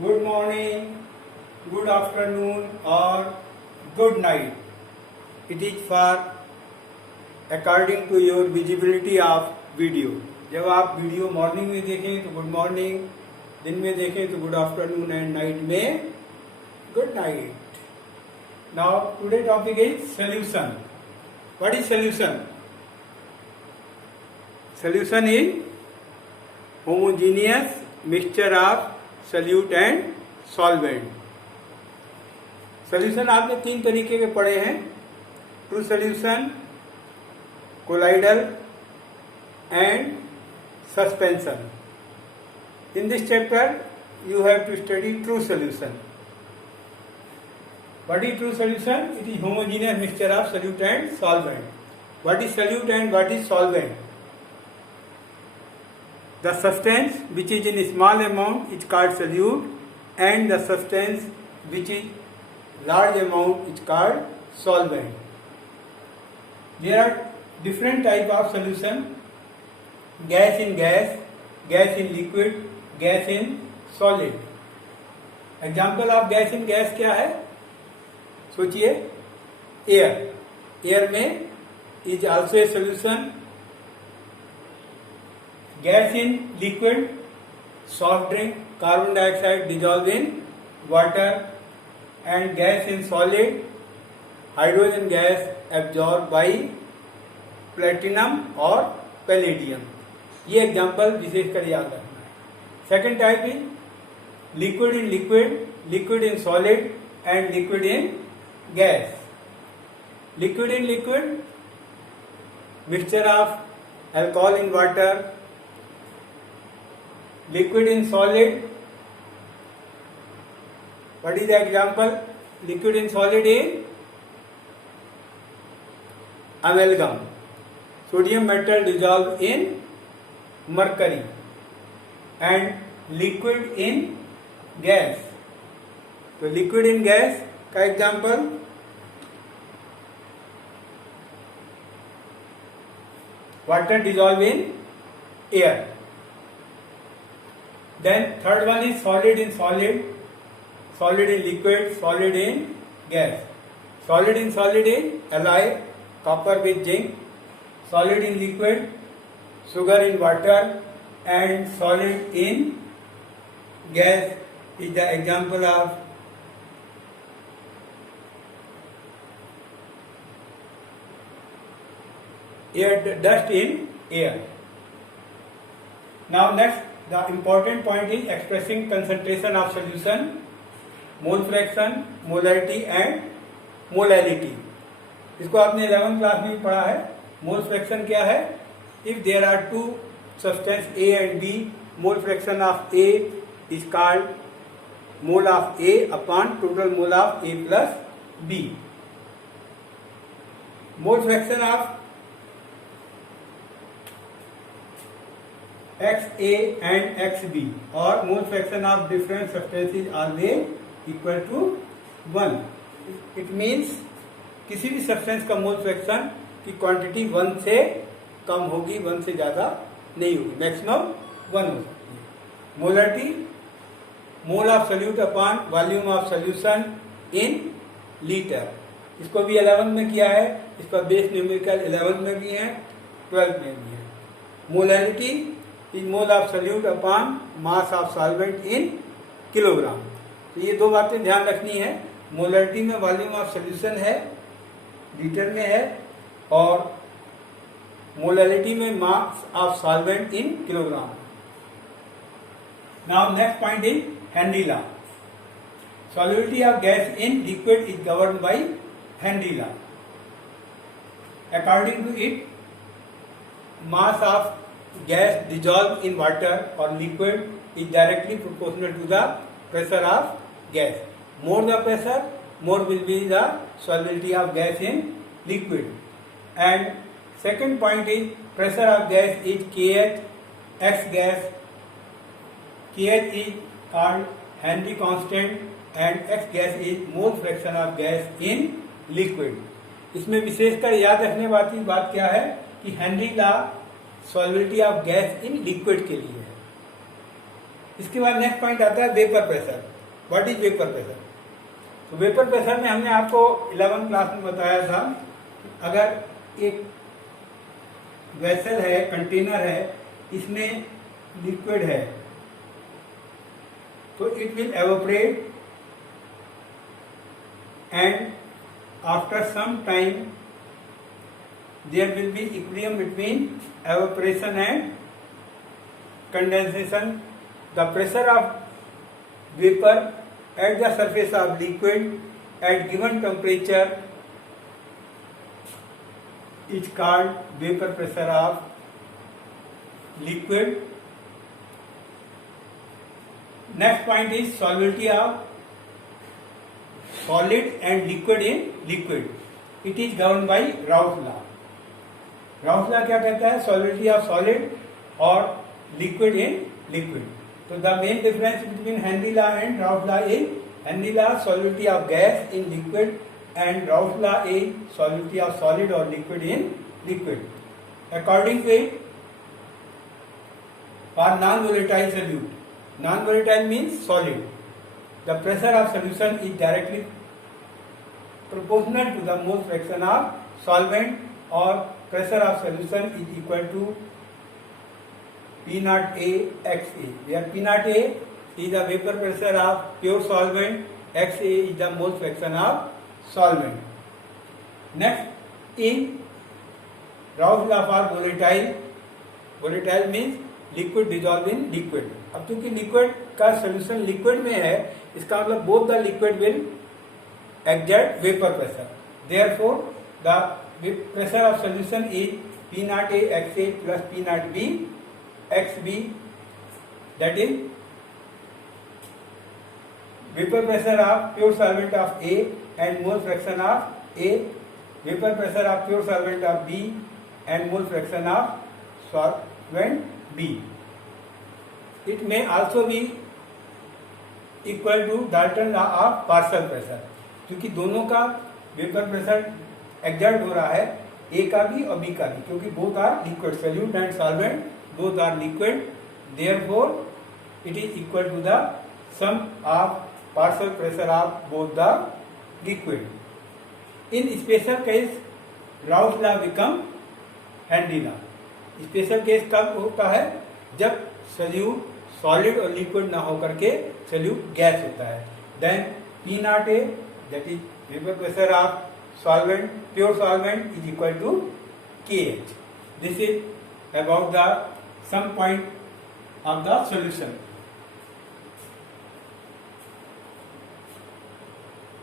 good morning, good afternoon or good night. It is for according to your visibility of video. जब आप video morning में देखें तो good morning, दिन में देखें तो गुड आफ्टरनून एंड नाइट में good night. Now today topic is solution. What is solution? Solution is homogeneous mixture of solute and solvent. Solution आपने तीन तरीके के पढ़े हैं: true solution, colloidal and suspension. In this chapter you have to study true solution. What is true solution? It is homogeneous mixture of solute and solvent. What is solute and what is solvent? The substance which is in small amount is called solute, and the substance which is large amount is called solvent. There are different type of solution: gas in gas, gas in liquid, gas in solid. Example of gas in gas क्या है? सोचिए, air. Air में is also a solution. Gas in liquid, soft drink, carbon dioxide dissolved in water, and gas in solid, hydrogen gas absorbed by platinum or palladium. ये example विशेष कर याद रखना है. Second type is liquid in liquid, liquid in solid and liquid in gas. Liquid in liquid, mixture of alcohol in water. Liquid in solid, what is the example? Liquid in solid in amalgam, sodium metal dissolved in mercury, and liquid in gas. तो liquid in gas का example water dissolved in air. Then third one is solid in solid, solid in liquid, solid in gas. Solid in solid in alloy, copper with zinc. Solid in liquid, sugar in water, and solid in gas is the example of air, dust in air. Now next, the important point is expressing concentration of solution, mole fraction, molarity and molality. इसको आपने 11th class में पढ़ा है. Mole fraction क्या है? If there are two substance A and B, mole fraction of A is called mole of A upon total mole of A plus B. Mole fraction of XA and XB or mole fraction of different substances always equal to 1. It means किसी भी substance का mole fraction की quantity 1 से कम होगी, 1 से ज़्यादा नहीं होगी, मैक्सिमम 1 हो सकती है. Molarity, mole of solute upon volume of solution in litre. इसको भी 11 में किया है, इसका बेस न्यूमेरिकल 11 में भी है, 12 में भी है. Molarity is mole of solute upon mass of solvent in kilogram. तो ये दो बातें ध्यान रखनी है. मोलरिटी में वॉल्यूम ऑफ सोल्यूशन है, लीटर में है, और मोलरिटी में mass of solvent in kilogram. Now next point is Henry law. Solubility of gas in liquid is govern by Henry law. According to it, mass of gas dissolved in water or liquid is directly proportional to the pressure of gas. More the pressure, more will be the solubility of gas in liquid. And second point is pressure of gas is kH, X gas. kH is called Henry constant and X gas is mole fraction of gas in liquid. इसमें विशेषकर याद रखने वाली बात क्या है कि Henry law solubility of gas in liquid के लिए है. इसके बाद नेक्स्ट पॉइंट आता है vapour pressure. What is vapour pressure? तो वेपर प्रेशर में हमने आपको 11th क्लास में बताया था, अगर एक वेसल है, कंटेनर है, इसमें लिक्विड है, तो it will evaporate and after some time there will be equilibrium between evaporation and condensation. The pressure of vapor at the surface of liquid at given temperature is called vapor pressure of liquid. Next point is solubility of solid and liquid in liquid. It is governed by Raoult's law. Raoult's law क्या कहता है? Solubility of solid और liquid in liquid. So the main difference between Henry law and Raoult's law is Henry law solubility of gas in liquid and Raoult's law is solubility of solid or liquid in liquid. According to it, for non-volatile solute, non-volatile means solid, the pressure of solution is directly proportional to the mole fraction of solvent, or pressure of solution is equal to P naught A XA, where P naught A is the vapor pressure of pure solvent, XA is the mole fraction of solvent. Next is Raoult's law for volatile. Volatile means liquid dissolve in liquid. अब चूंकि liquid का solution liquid में है, इसका मतलब both the liquid will exert vapor pressure. Therefore, the pressure of solution is P naught A XA plus P naught B XB, that is vapor pressure of pure solvent of A and mole fraction of A, vapor pressure of pure solvent of B and mole fraction of solvent B. It may also be equal to Dalton law of partial pressure, क्योंकि दोनों का vapour pressure exert हो रहा है, ए का भी और B का भी, क्योंकि both are liquid, solute and solvent both are liquid. Therefore, it is equal to the sum of partial pressure of both the liquid. In special case, Raoult's law become Henry law. Special case कब होता है? जब solute solid और liquid ना होकर के solute gas होता है. Then P naught A, that is vapor pressure of solvent, pure solvent, is equal to KH. This is about the some point of the solution.